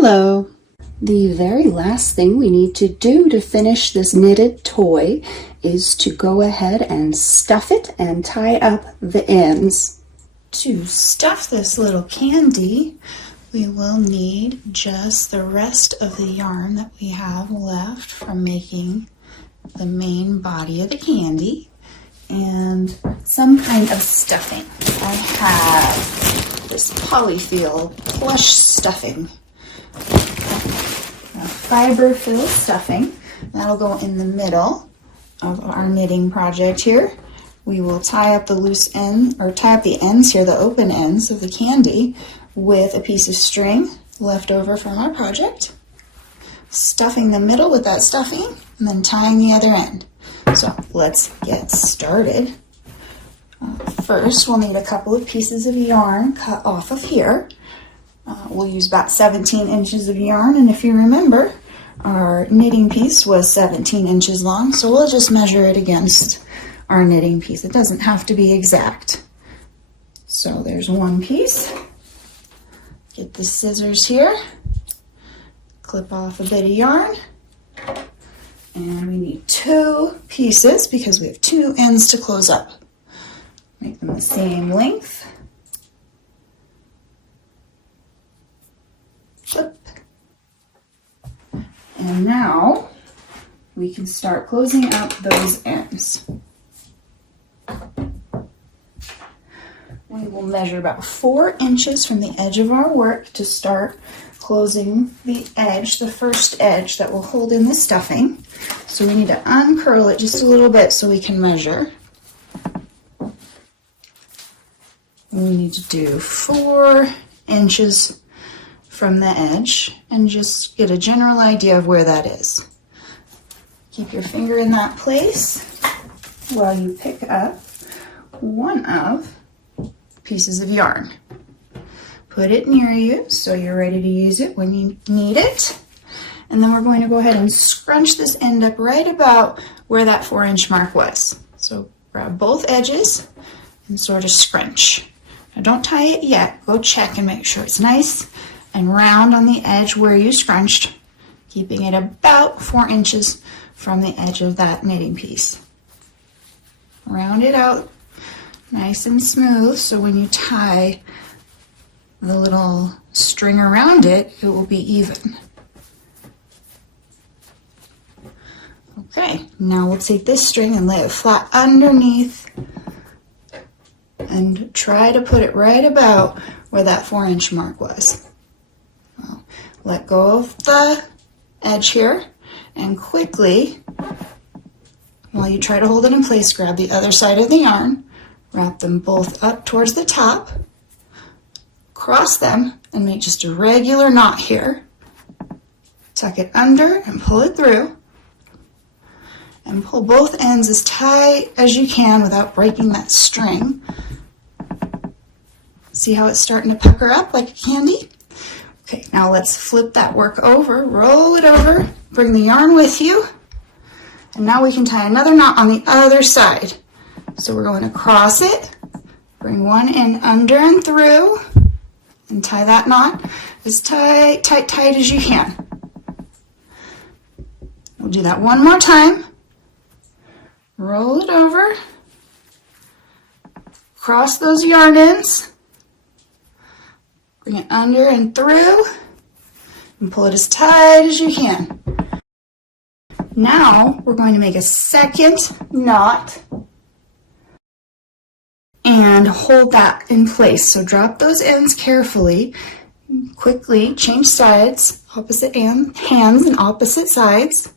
Hello! The very last thing we need to do to finish this knitted toy is to go ahead and stuff it and tie up the ends. To stuff this little candy, we will need just the rest of the yarn that we have left from making the main body of the candy and some kind of stuffing. I have this polyfill plush stuffing, a fiber fill stuffing. That'll go in the middle of our knitting project here. We will tie up the loose end, or tie up the ends here, the open ends of the candy, with a piece of string left over from our project, stuffing the middle with that stuffing, and then tying the other end. So let's get started. First, we'll need a couple of pieces of yarn cut off of here. We'll use about 17 inches of yarn, and if you remember, our knitting piece was 17 inches long, so we'll just measure it against our knitting piece. It doesn't have to be exact. So there's one piece. Get the scissors here, clip off a bit of yarn, and we need two pieces because we have two ends to close up. Make them the same length. Flip. And now we can start closing up those ends. We will measure about 4 inches from the edge of our work to start closing the edge, the first edge that will hold in the stuffing. So we need to uncurl it just a little bit so we can measure. We need to do 4 inches from the edge and just get a general idea of where that is. Keep your finger in that place while you pick up one of pieces of yarn. Put it near you so you're ready to use it when you need it. And then we're going to go ahead and scrunch this end up right about where that 4-inch mark was. So grab both edges and sort of scrunch. Now don't tie it yet. Go check and make sure it's nice and round on the edge where you scrunched, keeping it about 4 inches from the edge of that knitting piece. Round it out nice and smooth so when you tie the little string around it, it will be even. Okay, now we'll take this string and lay it flat underneath and try to put it right about where that 4-inch mark was. Well, let go of the edge here and quickly, while you try to hold it in place, grab the other side of the yarn, wrap them both up towards the top, cross them, and make just a regular knot here. Tuck it under and pull it through. And pull both ends as tight as you can without breaking that string. See how it's starting to pucker up like a candy? Okay, now let's flip that work over, roll it over, bring the yarn with you, and now we can tie another knot on the other side. So we're going to cross it, bring one end under and through, and tie that knot as tight, tight, tight as you can. We'll do that one more time. Roll it over, cross those yarn ends, bring it under and through, and pull it as tight as you can. Now we're going to make a second knot and hold that in place. So drop those ends carefully, quickly change sides, opposite hands and opposite sides,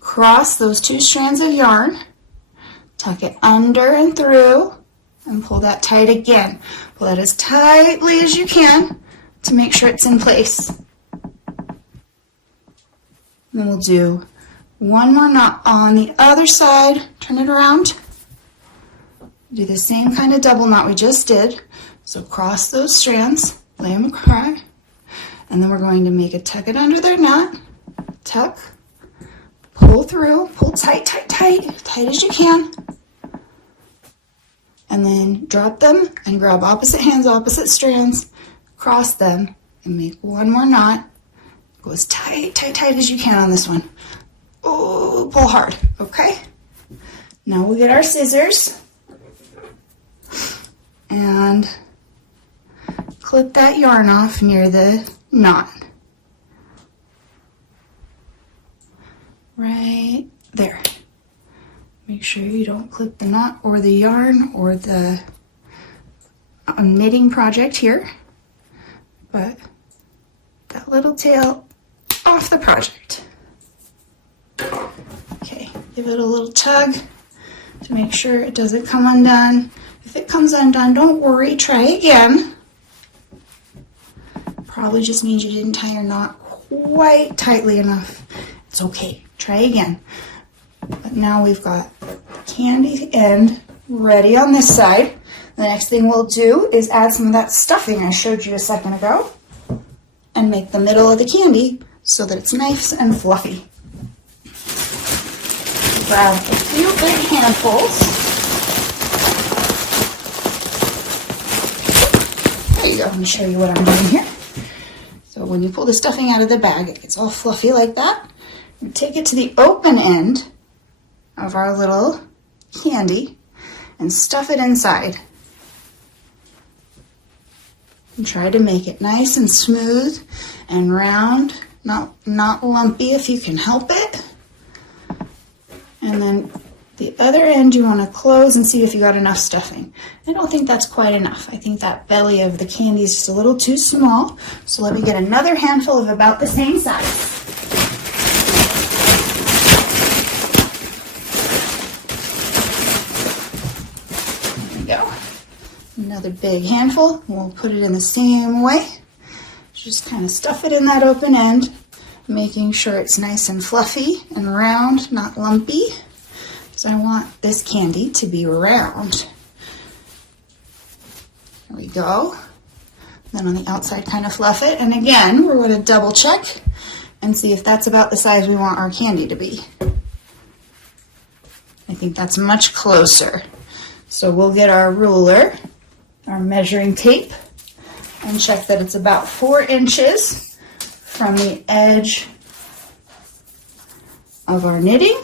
cross those 2 strands of yarn, tuck it under and through, and pull that tight again. Pull that as tightly as you can to make sure it's in place. Then we'll do one more knot on the other side, turn it around. Do the same kind of double knot we just did. So cross those strands, lay them across, and then we're going to make a tuck it under their knot, tuck, pull through, pull tight, tight, tight, tight as you can, and then drop them and grab opposite hands, opposite strands, cross them, and make one more knot Go as tight, tight, tight as you can on this one. Oh, pull hard, okay? Now we'll get our scissors and clip that yarn off near the knot. Right there. Make sure you don't clip the knot or the yarn or the knitting project here, but that little tail off the project. Okay, give it a little tug to make sure it doesn't come undone. If it comes undone, don't worry, try again. Probably just means you didn't tie your knot quite tightly enough. It's okay, try again. But now we've got the candy end ready on this side. The next thing we'll do is add some of that stuffing I showed you a second ago and make the middle of the candy so that it's nice and fluffy. Grab a few big handfuls. There you go, let me show you what I'm doing here. So when you pull the stuffing out of the bag, it gets all fluffy like that. We take it to the open end of our little candy and stuff it inside. And try to make it nice and smooth and round, not lumpy if you can help it. And then the other end you want to close and see if you got enough stuffing. I don't think that's quite enough. I think that belly of the candy is just a little too small. So let me get another handful of about the same size. Another big handful. We'll put it in the same way. Just kind of stuff it in that open end, making sure it's nice and fluffy and round, not lumpy. So I want this candy to be round. There we go. Then on the outside, kind of fluff it. And again, we're going to double check and see if that's about the size we want our candy to be. I think that's much closer. So we'll get our ruler, our measuring tape, and check that it's about 4 inches from the edge of our knitting.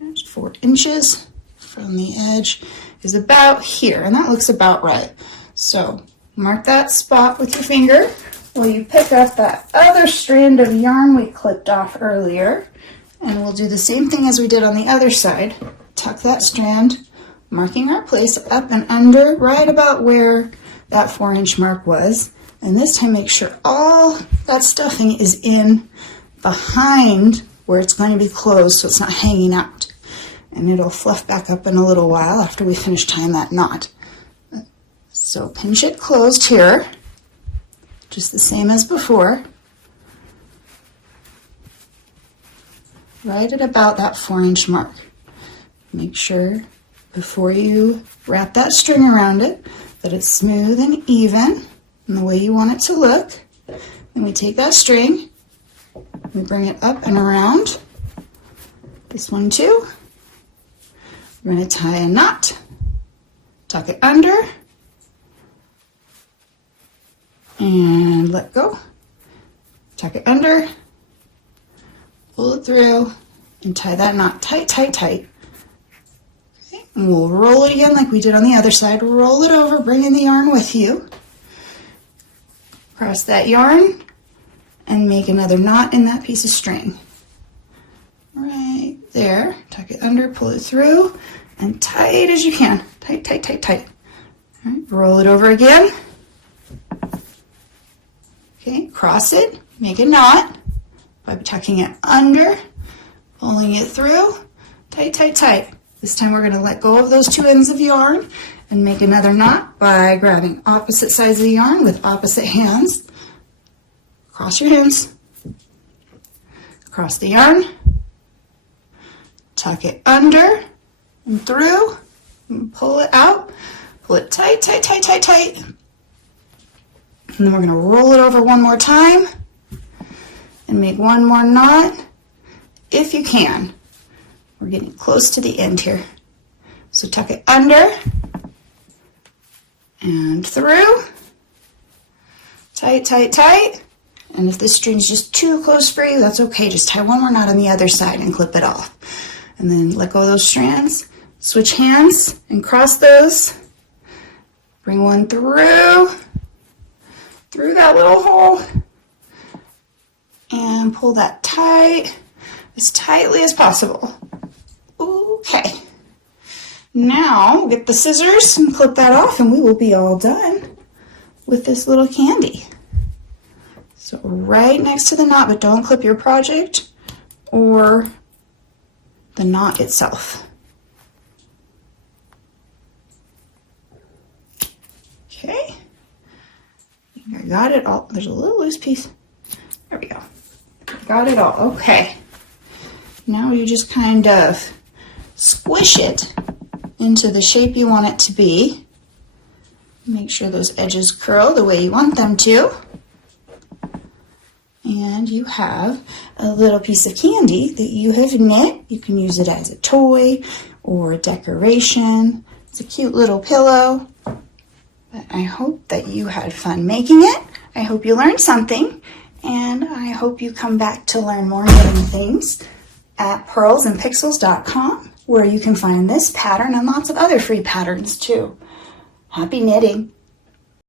There's 4 inches from the edge is about here, and that looks about right. So mark that spot with your finger while you pick up that other strand of yarn we clipped off earlier, and we'll do the same thing as we did on the other side. Tuck that strand, marking our place up and under right about where that 4-inch mark was. And this time make sure all that stuffing is in behind where it's going to be closed so it's not hanging out. And it'll fluff back up in a little while after we finish tying that knot. So pinch it closed here, just the same as before. Right at about that 4-inch mark. Make sure before you wrap that string around it that it's smooth and even in the way you want it to look. Then we take that string, we bring it up and around. This one too. We're going to tie a knot, tuck it under, and let go. Tuck it under, pull it through, and tie that knot tight, tight, tight. And we'll roll it again like we did on the other side. Roll it over, bring in the yarn with you. Cross that yarn and make another knot in that piece of string. Right there. Tuck it under, pull it through, and tight as you can. Tight, tight, tight, tight. All right, roll it over again. Okay, cross it, make a knot by tucking it under, pulling it through. Tight, tight, tight. This time we're going to let go of those 2 ends of yarn and make another knot by grabbing opposite sides of the yarn with opposite hands. Cross your hands. Cross the yarn. Tuck it under and through. And pull it out. Pull it tight, tight, tight, tight, tight. And then we're going to roll it over one more time and make one more knot if you can. We're getting close to the end here. So tuck it under and through. Tight, tight, tight. And if this string's just too close for you, that's okay. Just tie one more knot on the other side and clip it off. And then let go of those strands. Switch hands and cross those. Bring one through that little hole. And pull that tight, as tightly as possible. Okay. Now, get the scissors and clip that off and we will be all done with this little candy. So right next to the knot, but don't clip your project or the knot itself. Okay. I got it all. There's a little loose piece. There we go. Got it all. Okay. Now you just kind of squish it into the shape you want it to be. Make sure those edges curl the way you want them to. And you have a little piece of candy that you have knit. You can use it as a toy or a decoration. It's a cute little pillow. But I hope that you had fun making it. I hope you learned something. And I hope you come back to learn more knitting things at pearlsandpixels.com, where you can find this pattern and lots of other free patterns too. Happy knitting!